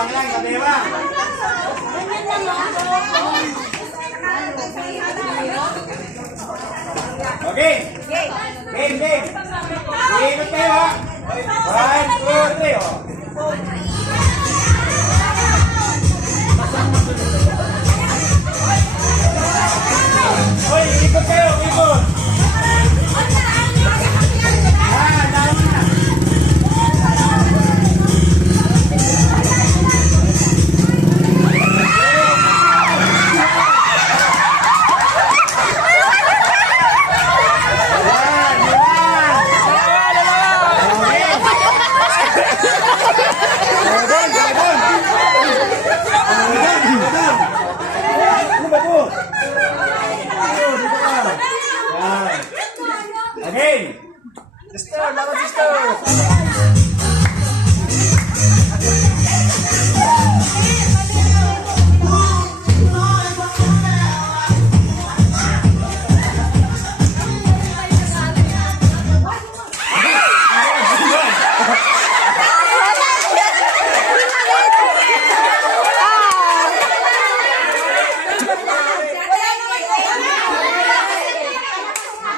Kabewang lang, kabewang. Okay. Game, game. Iikot kayo ha. 1, 2, 3 oh. Hoy, ikot kayo, ikot. Dami na. Again. Sister, lawan sister.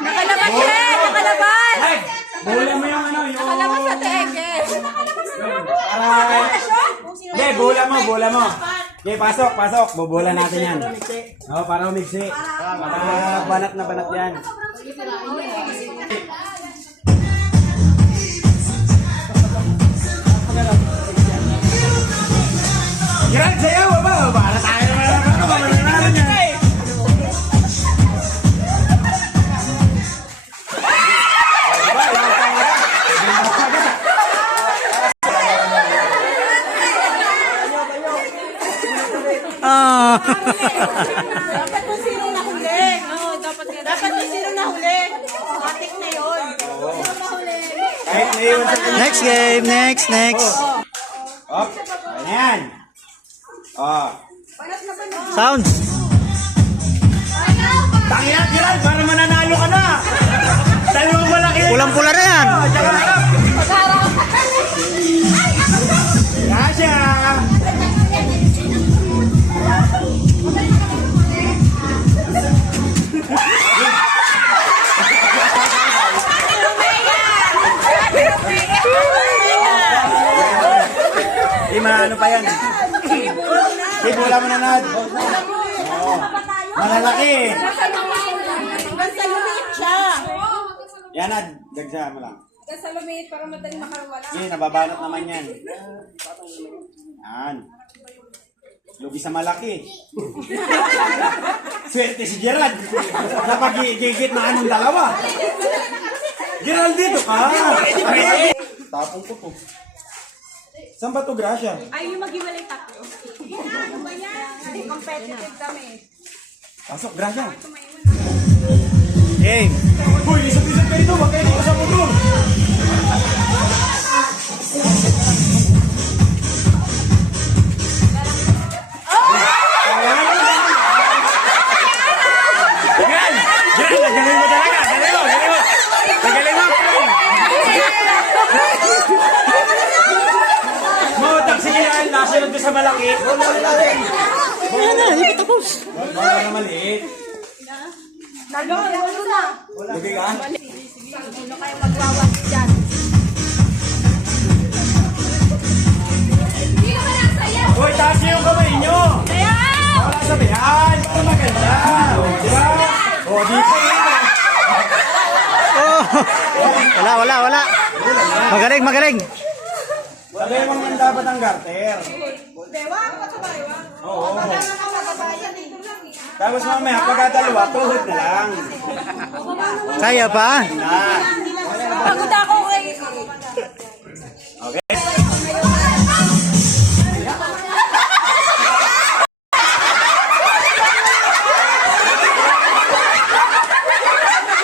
Nakalabas eh! Nakalabas! Bulan mo yung ano, yung... Nakalabas sa teke! Hindi, bola mo. Okay, pasok. Bubulan natin yan. Oo, para umigsi. Para banat na banat yan. Gerald, sa'yo, ba? Para tayo naman yan. Dapat kung sino nahuli. Dapat kung sino nahuli. Matik na yun. Sino nahuli? Kahit naiwan sa... Next game, next. Op, ayan. Oh. Sound. Tangiyak, Gerald, para mananalo ka na. Dalawang malaki. Pulang-pula na yan. Kasya. Ano pa yan? Bola mo na nad. Oo. Malalaki. Hanggang sa lumit siya. Yan nad, dagsa mo lang. Hanggang sa lumit para madaling makarwala. Sige, nababanot naman yan. Yan. Lugi sa malaki. Swerte si Gerald. Napag-gigit na anong dalawa. Gerald, dito ka. Tapong ko to. Saan ba ito, Gracia? Ay, yung maghiwalay tatlo. Ano ba yan? Competitive kami. Pasok, Gracia. Game. Uy, lisap-lisap kayo ito. Huwag kayo dito sa motor. Galing mo talaga. Galing mo. Mautang si Gerald. Nasunod ko sa malaki. Ayan na, hindi pa tapos. Wala na maliit. Lalo na. Lugi ka? Sino kayo magwawas dyan? Uy, taas niyo yung kamay niyo. Kaya! Wala sabihan. Para maganda. O, di ba? O, di pa yun. Wala. Magaling. Sabi mo nga dapat ang garter. Dewa, patabayo. Oo. Wala na kang magabayan eh. Tapos mamaya, pagkadalawa, tuhod na lang. Kaya pa? Na. Pagod ako kay... Okay.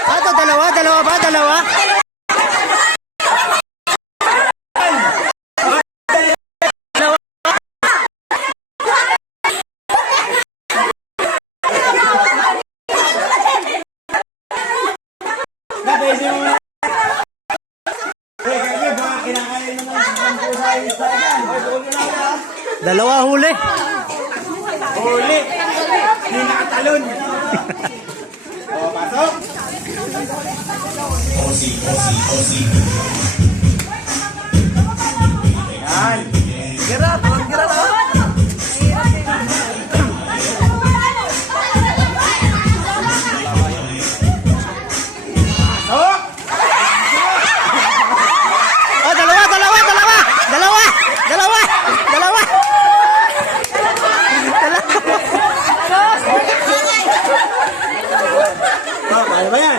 Ito, dalawa ba? Dalawa huli. Huli. Hindi nakatalon. O, pasok. Yan. Gerard, Gerard. Pasok. Oh, dalawa, dalawa, dalawa. Dalawa. Dalawa. Dalawa. O, kaya ba yan?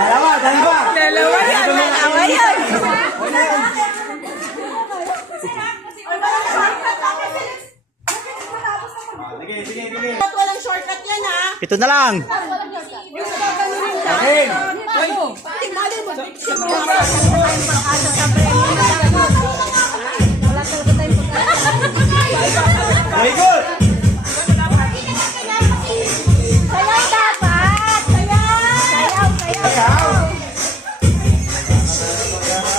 Dalawa, dalawa. Dalawa yan, dalawa yan. Sige, sige, sige. At walang shortcut yan ha. Ito na lang. Yung gaganunin ka. Akin. Tingnan mo. Sa premyo na lang. Wala talaga tayong Very good. Sayaw dapat! Sayaw! Sayaw! Ayaw.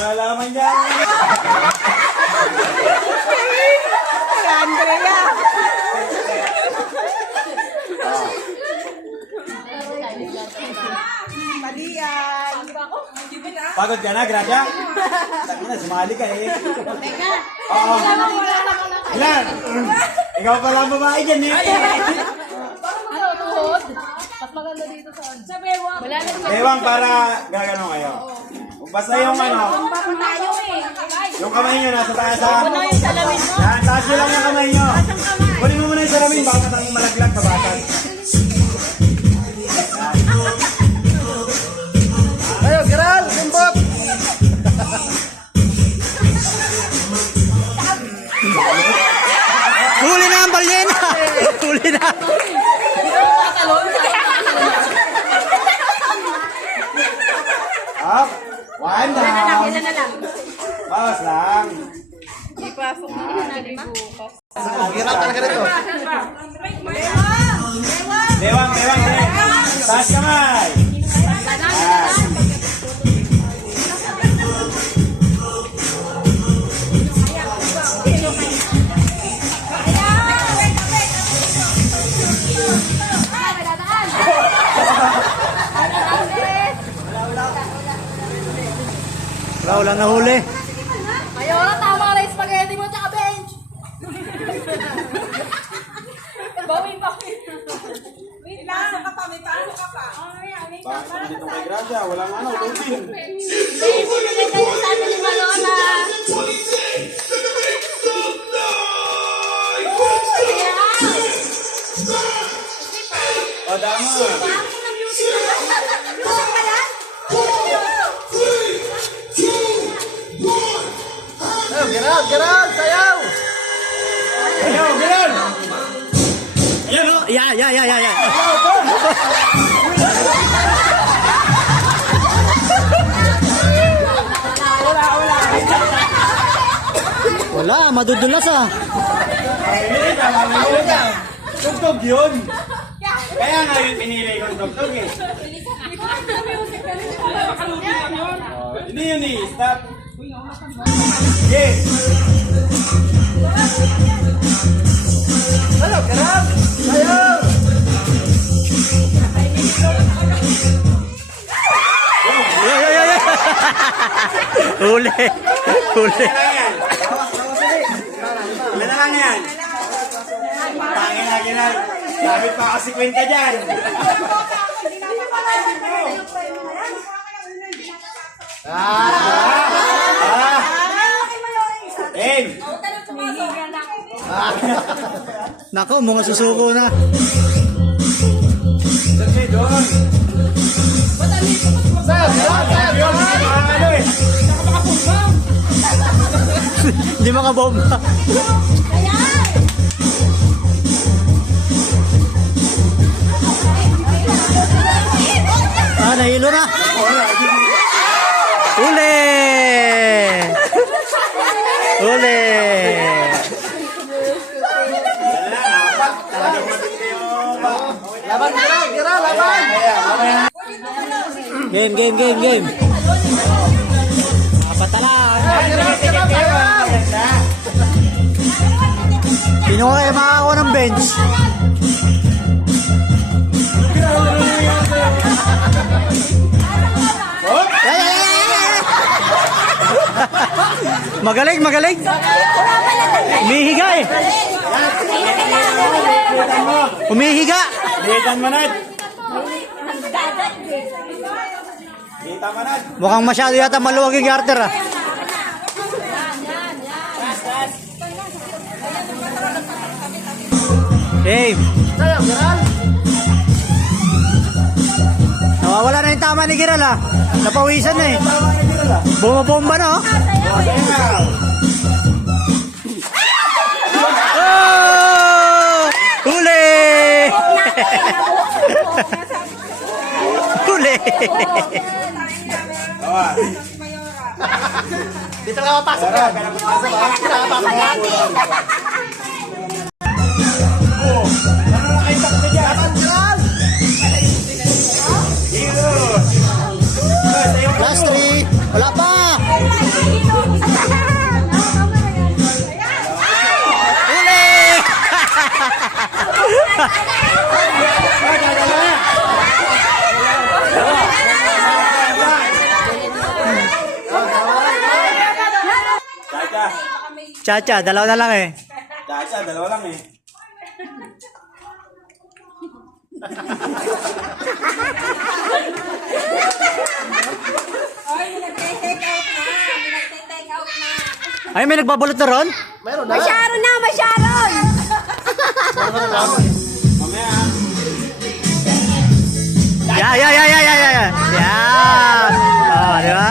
Nalaman dyan. Andrea! Mali yan! Pagod ka na, Gracia? Sabi na, sumali ka eh. Teka! Oo. Ilan? Ikaw pala ang babae dyan eh. Ewang para gagano kayo. Basta yung ano, yung kamay nyo nasa taas ha. Ano yung salamin mo? Yan, taas nyo lang yung kamay nyo. Kunin mo muna yung salamin, baka matang malaglag, kabasag. Ayo, Gerard, simbot. Huli na ang balyena. Huli na. Up, one down. Ilan na lang? Bawas lang. Ipasok mo na bukas. Gerard talaga rito. Dewang, dewang, dewang. Taas kamay. Yan. Wala, wala na huli. Ayun, tama ka na yung spaghetti mo tsaka bench. Bawin pa. Wait lang, ka pa, may pasok ka pa. Bakit naman dito kay Gracia? Walang ano, tubig. Bibigay kayo sa amin ni Malona. O, dama. Ayo, Gerard, Gerard, sayaw. Ayaw, ganun. Ayan o. Ya, ya, ya, ya, ya. Wala, madudulas ah. Tugtog yun. Kaya nga yun pinili kong tugtog eh. Oh, hindi yun eh. Stop. Yes. Ayo, Gerard, sayaw. Ya, ya, ya, ya. Huli. Huli. Ilan lang yan? Ilan na lang yan? Pangin na ginal. Gamit pa kasi kwenta dyan. Em! Nako, mga susuko na. Sige, doon. Sayaw, Gerard, sayaw. Yun, ano eh. Hindi makabomba. Ah, nahilo na. Huli! Huli! Laban, Gerard, Gerard, laban. Game, game, game, game. Kapatalan. Gerard, Gerard, sayaw. Sino kaya makakakuha ng bench? Ay, ay, ay, ay. Magaling, magaling. Umihiga eh. Umihiga. Litan manad. Litan manad. Mukhang masyado yata maluwag yung garter ah. Hey, Sayaw, Gerald. nawawala na yung tama ni Giral ah. Napawisan na eh. Bumabomba na oh. Oh! Huli! Huli! Dito lang mapasok yan. Dito lang mapasok yan. Laban, Gerald. Last 3. Wala pa! Huli! Chacha. Chacha, dalawa na lang eh. Chacha, dalawa lang eh. Ay, may nagbabalot na ron? Meron na. Masyaro na, masyaron! Mamaya. Yeah, yeah, yeah, yeah, yeah, yeah. Yan! Oh, di ba?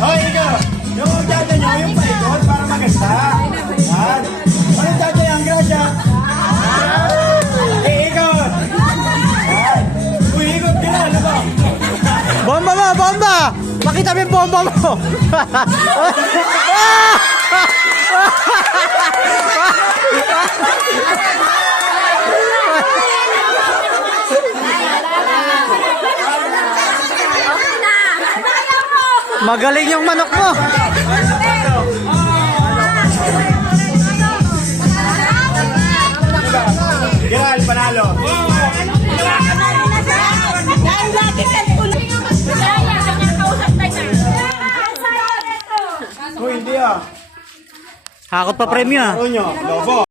Hoy, ikaw. Yung chacha nyo, yung paikot para maganda. Yan. Ano chacha yung gracia? Ikot. Yan. Uy, ikot ka na. Ano ba? Bomba mo, bomba! Pakita mo yung bomba mo! Magaling yung manok mo! Giral, panalo. Dahil lagi ka ulit. Kaya, kanya kausap na niya. Uy, hindi ah. Hakot pa premyo ah. Ano nyo? Lobo.